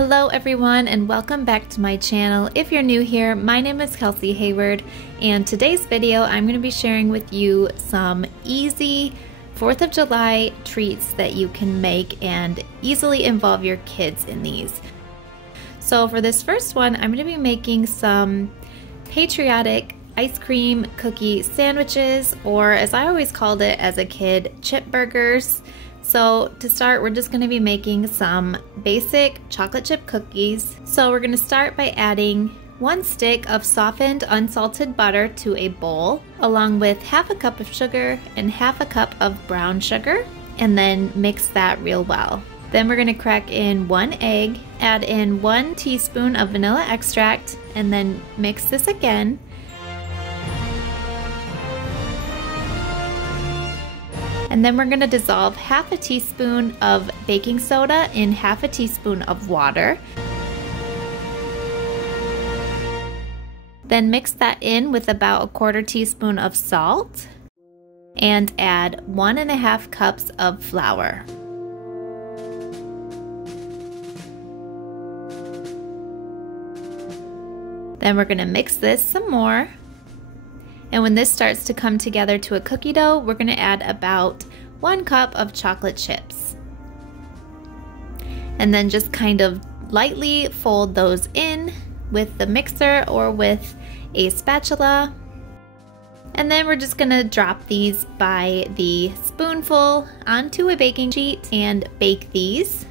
Hello everyone and welcome back to my channel. If you're new here, my name is Kelsey Hayward, and today's video I'm going to be sharing with you some easy 4th of July treats that you can make and easily involve your kids in these. So for this first one, I'm going to be making some Patriotic ice cream cookie sandwiches, or as I always called it as a kid, chip burgers. So to start, we're just going to be making some basic chocolate chip cookies. So we're going to start by adding 1 stick of softened unsalted butter to a bowl, along with half a cup of sugar and half a cup of brown sugar, and then mix that real well. Then we're going to crack in 1 egg, add in 1 teaspoon of vanilla extract, and then mix this again. And then we're going to dissolve half a teaspoon of baking soda in half a teaspoon of water. Then mix that in with about 1/4 teaspoon of salt and add 1½ cups of flour. Then we're going to mix this some more. And when this starts to come together to a cookie dough, we're going to add about 1 cup of chocolate chips. And then just kind of lightly fold those in with the mixer or with a spatula. And then we're just going to drop these by the spoonful onto a baking sheet and bake these.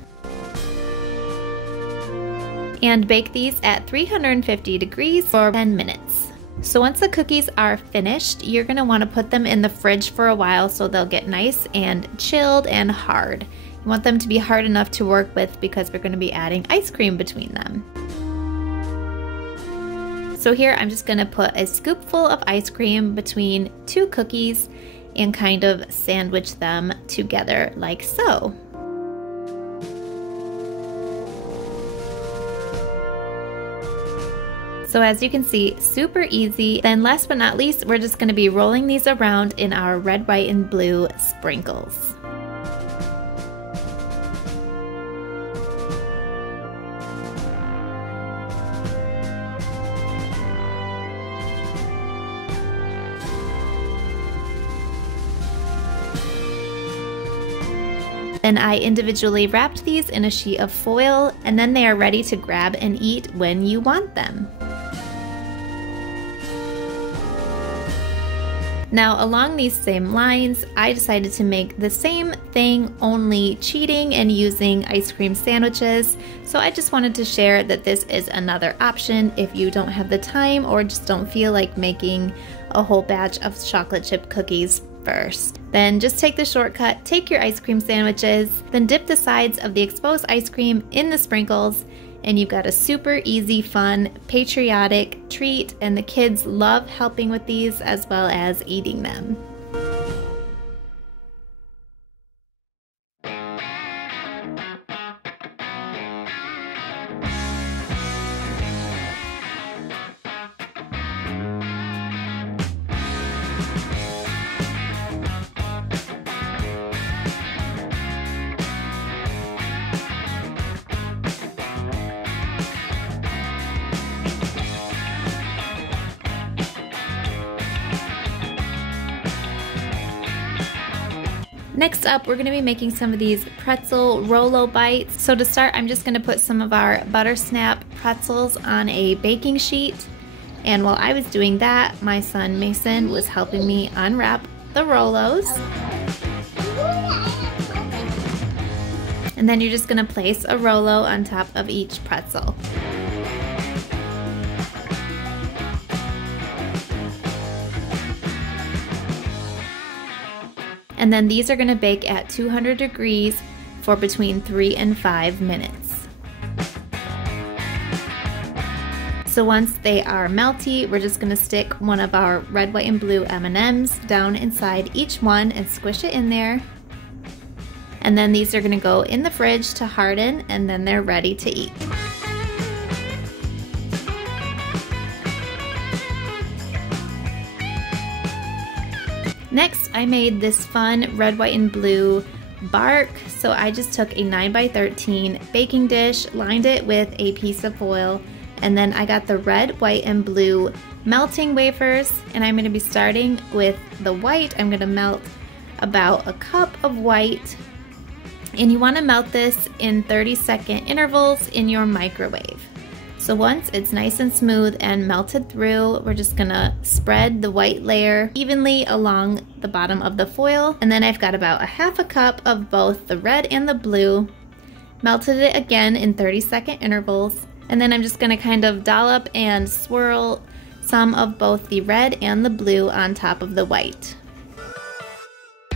And bake these at 350 degrees for 10 minutes. So once the cookies are finished, you're going to want to put them in the fridge for a while so they'll get nice and chilled and hard. You want them to be hard enough to work with because we're going to be adding ice cream between them. So here I'm just going to put a scoopful of ice cream between 2 cookies and kind of sandwich them together like so. So as you can see, super easy. Then last but not least, we're just going to be rolling these around in our red, white, and blue sprinkles. Then I individually wrapped these in a sheet of foil, and then they are ready to grab and eat when you want them. Now along these same lines, I decided to make the same thing, only cheating and using ice cream sandwiches. So I just wanted to share that this is another option if you don't have the time or just don't feel like making a whole batch of chocolate chip cookies first. Then just take the shortcut, take your ice cream sandwiches, then dip the sides of the exposed ice cream in the sprinkles, and you've got a super easy, fun, patriotic treat, and the kids love helping with these as well as eating them. Next up, we're going to be making some of these pretzel Rolo bites. So to start, I'm just going to put some of our butter snap pretzels on a baking sheet. And while I was doing that, my son Mason was helping me unwrap the Rolos. And then you're just going to place a Rolo on top of each pretzel. And then these are going to bake at 200 degrees for between 3 and 5 minutes. So once they are melty, we're just going to stick one of our red, white, and blue M&Ms down inside each one and squish it in there. And then these are going to go in the fridge to harden, and then they're ready to eat. Next, I made this fun red, white, and blue bark, so I just took a 9x13 baking dish, lined it with a piece of foil, and then I got the red, white, and blue melting wafers, and I'm going to be starting with the white. I'm going to melt about a cup of white, and you want to melt this in 30-second intervals in your microwave. So once it's nice and smooth and melted through, we're just gonna spread the white layer evenly along the bottom of the foil. And then I've got about a half a cup of both the red and the blue. Melted it again in 30-second intervals. And then I'm just gonna kind of dollop and swirl some of both the red and the blue on top of the white.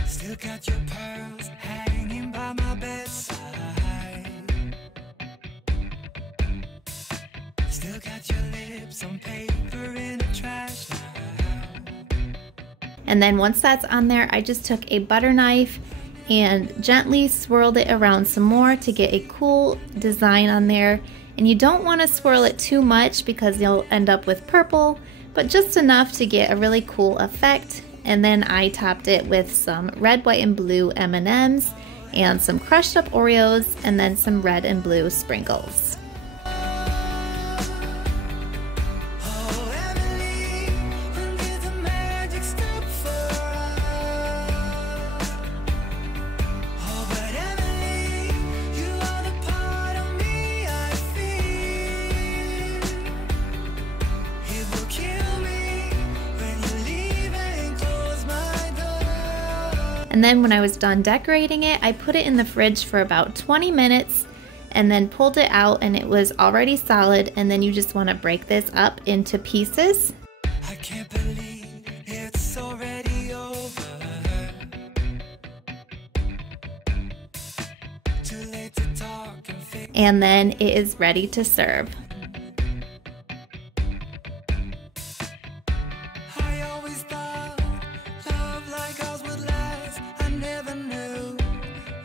Still got your pearls hanging by my bedside. Still got your lips on paper in a trash now. And then once that's on there, I just took a butter knife and gently swirled it around some more to get a cool design on there. And you don't want to swirl it too much because you'll end up with purple, but just enough to get a really cool effect. And then I topped it with some red, white, and blue M&Ms and some crushed up Oreos, and then some red and blue sprinkles. And then when I was done decorating it, I put it in the fridge for about 20 minutes and then pulled it out, and it was already solid. And then you just want to break this up into pieces. I can't believe it's already over. Too late to talk and fix. And then it is ready to serve. I always thought love like ours would last. I never knew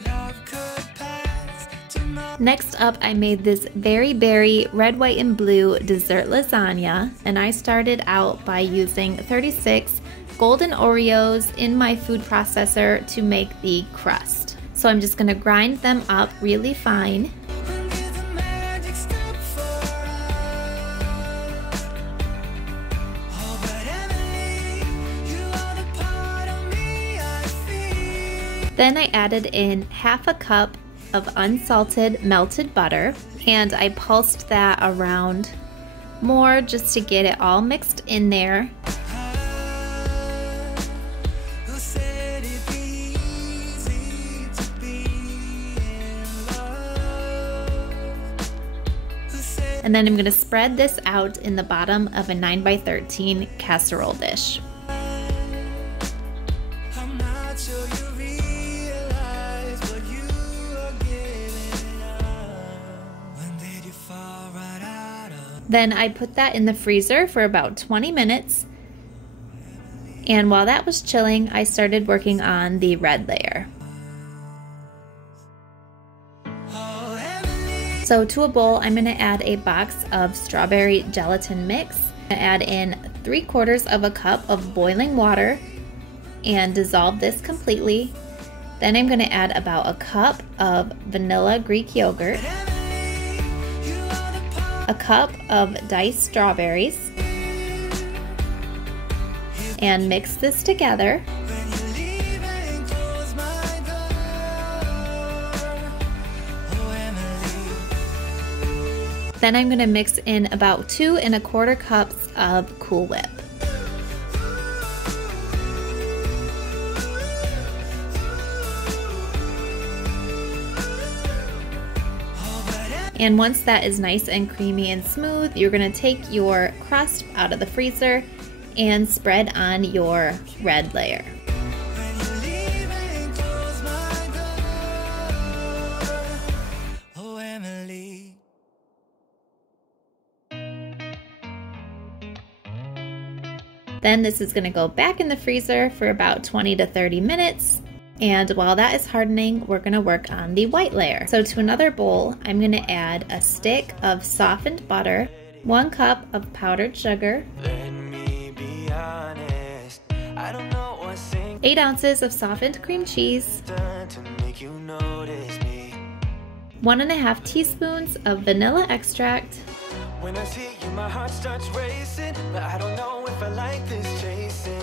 love could pass tomorrow. Next up, I made this very berry red, white, and blue dessert lasagna, and I started out by using 36 golden Oreos in my food processor to make the crust. So I'm just gonna grind them up really fine. Then I added in half a cup of unsalted melted butter, and I pulsed that around more just to get it all mixed in there. And then I'm going to spread this out in the bottom of a 9x13 casserole dish. Then I put that in the freezer for about 20 minutes. And while that was chilling, I started working on the red layer. So to a bowl, I'm going to add a box of strawberry gelatin mix. I'm going to add in 3/4 of a cup of boiling water and dissolve this completely. Then I'm going to add about a cup of vanilla Greek yogurt, a cup of diced strawberries, and mix this together. Then I'm going to mix in about 2 1/4 cups of Cool Whip. And once that is nice and creamy and smooth, you're going to take your crust out of the freezer and spread on your red layer. Then this is going to go back in the freezer for about 20 to 30 minutes. And while that is hardening, we're going to work on the white layer. So to another bowl, I'm going to add a stick of softened butter, 1 cup of powdered sugar, 8 ounces of softened cream cheese, 1.5 teaspoons of vanilla extract, when I see you, my heart starts racing, but I don't know if I like this chasing.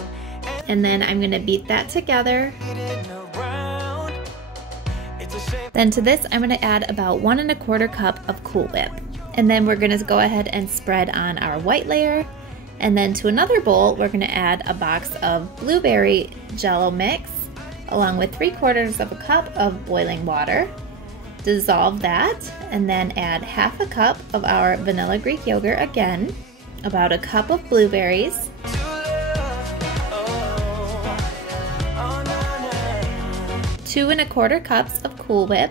and then I'm going to beat that together. Then to this, I'm going to add about 1.25 cups of Cool Whip. And then we're going to go ahead and spread on our white layer. And then to another bowl, we're going to add a box of blueberry jello mix, along with 3/4 cup of boiling water. Dissolve that, and then add 1/2 cup of our vanilla Greek yogurt again, about 1 cup of blueberries, 2.25 cups of Cool Whip,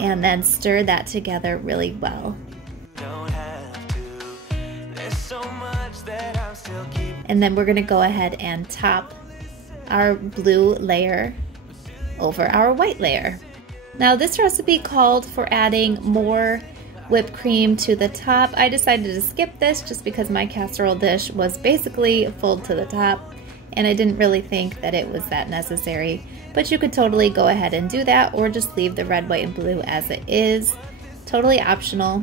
and then stir that together really well. And then we're going to go ahead and top our blue layer over our white layer. Now this recipe called for adding more whipped cream to the top. I decided to skip this just because my casserole dish was basically full to the top, and I didn't really think that it was that necessary. But you could totally go ahead and do that, or just leave the red, white, and blue as it is. Totally optional.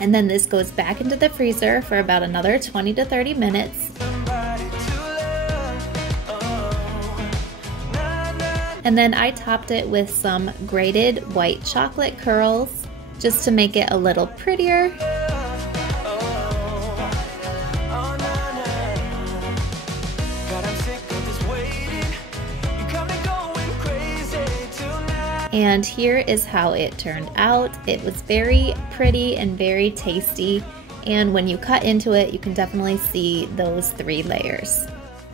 And then this goes back into the freezer for about another 20 to 30 minutes. And then I topped it with some grated white chocolate curls just to make it a little prettier. And here is how it turned out. It was very pretty and very tasty, and when you cut into it, you can definitely see those 3 layers.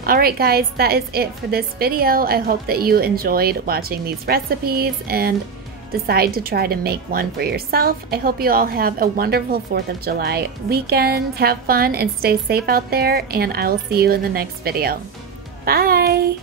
Alright guys, that is it for this video. I hope that you enjoyed watching these recipes and decide to try to make one for yourself. I hope you all have a wonderful 4th of July weekend. Have fun and stay safe out there, and I will see you in the next video. Bye!